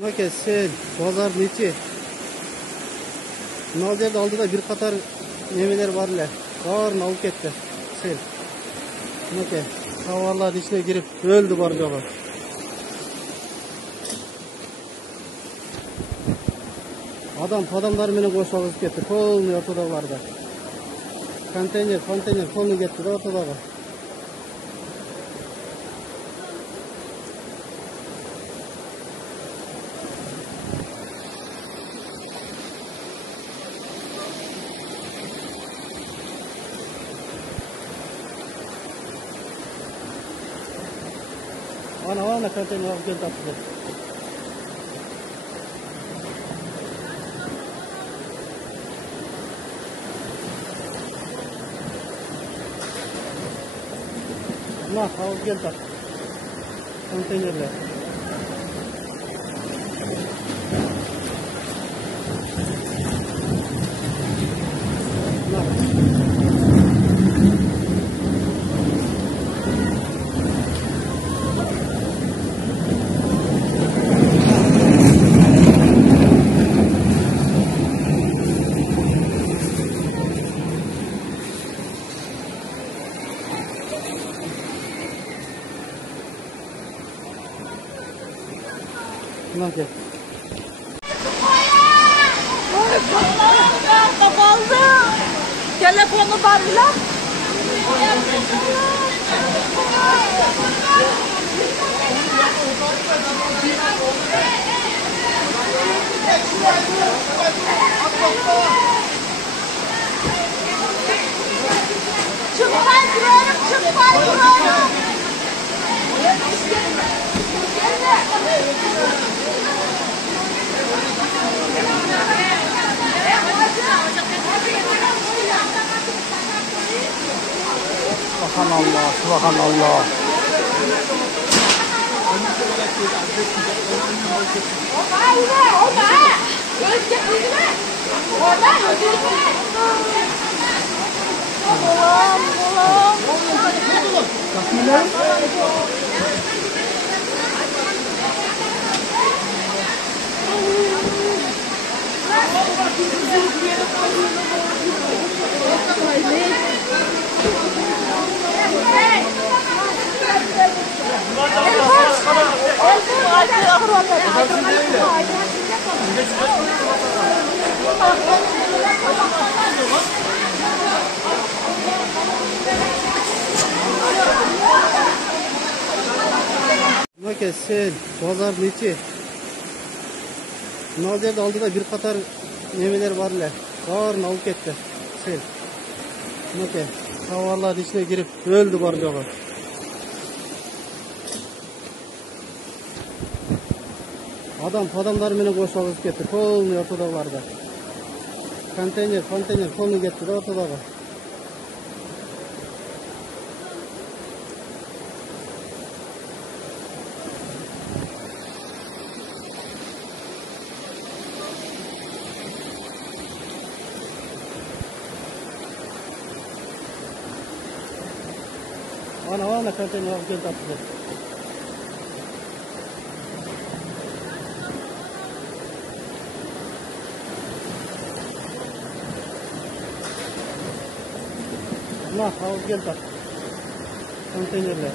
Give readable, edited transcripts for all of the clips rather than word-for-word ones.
Maka sen bozor nechi? Nozerda oldida bir qator nemeler borlar. Barini olib ketdi. Sel. Maka tovarlar içine girip öldü bor jo'g'i. Odamlar meni qo'shib ketdi. Polni o'rtadagilarda. Konteyner polni ketdi o'rtadagi. Ana konteyner olib keldi. Nah, olib keldi. Konteynerler. Nasıl? Kapalı. Telefonu barla. Çıkmay duruyorum. Subhanallah. Maka sen bozor nechi? Nozerda oldida bir qator nemeler borlar. Barini olib ketdi. Sel. Maka tovarlar içine girip öldü bor jo'g'i. Odamlar meni qo'shib ketdi. Polni o'rtadagilarda. Konteyner polni ketdi o'rtadagi. Ana konteyner olib keldi. Nah, olib keldi. Konteynerler.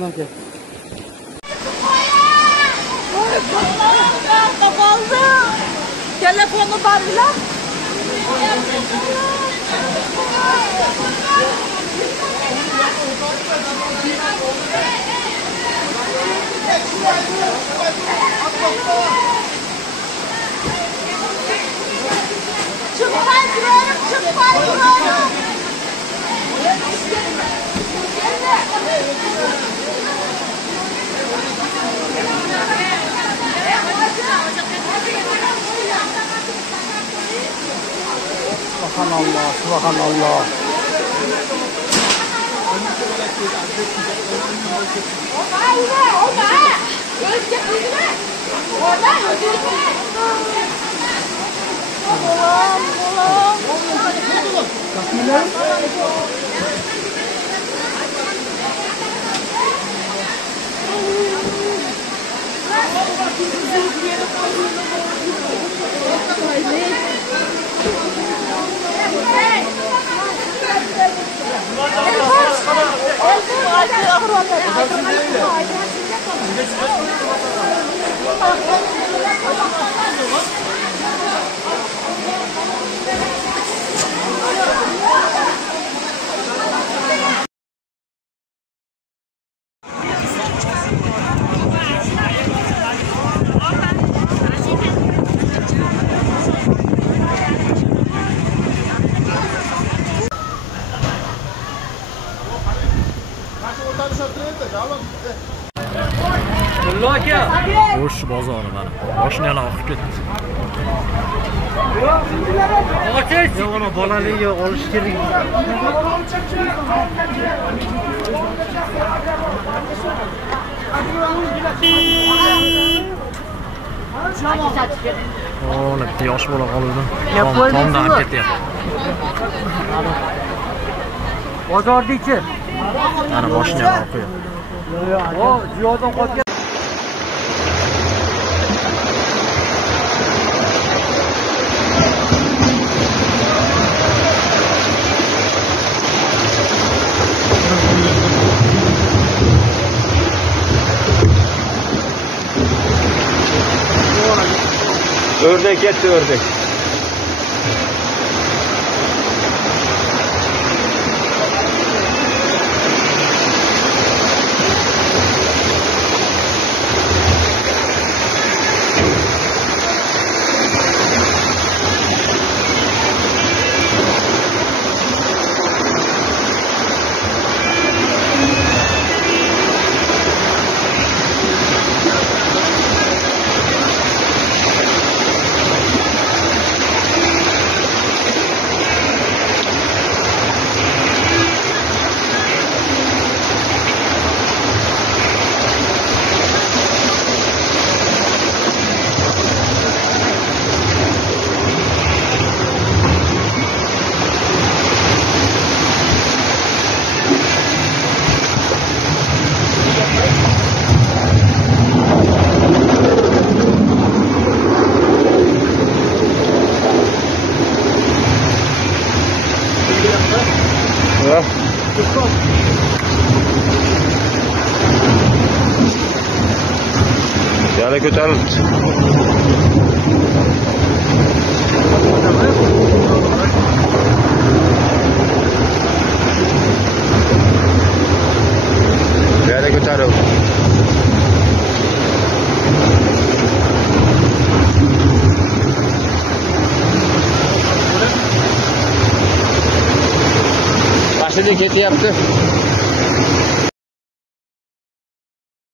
Nasıl? Kapalı. Telefonu barla. Çıkmay duruyorum. Gelme. Subhanallah, subhanallah. Boş bozor mana. Mashinani oqib ketdi. Ya ona bolaliga olish kerak. Ona yosh bola qoldi. Tomdan ketyapti. Bozorda-chi. Ana mashinani oqib. O, Ziyodan qotgan. Ördek etti ördek. Yani kötü. Yani kötü. Başladı keti yaptı.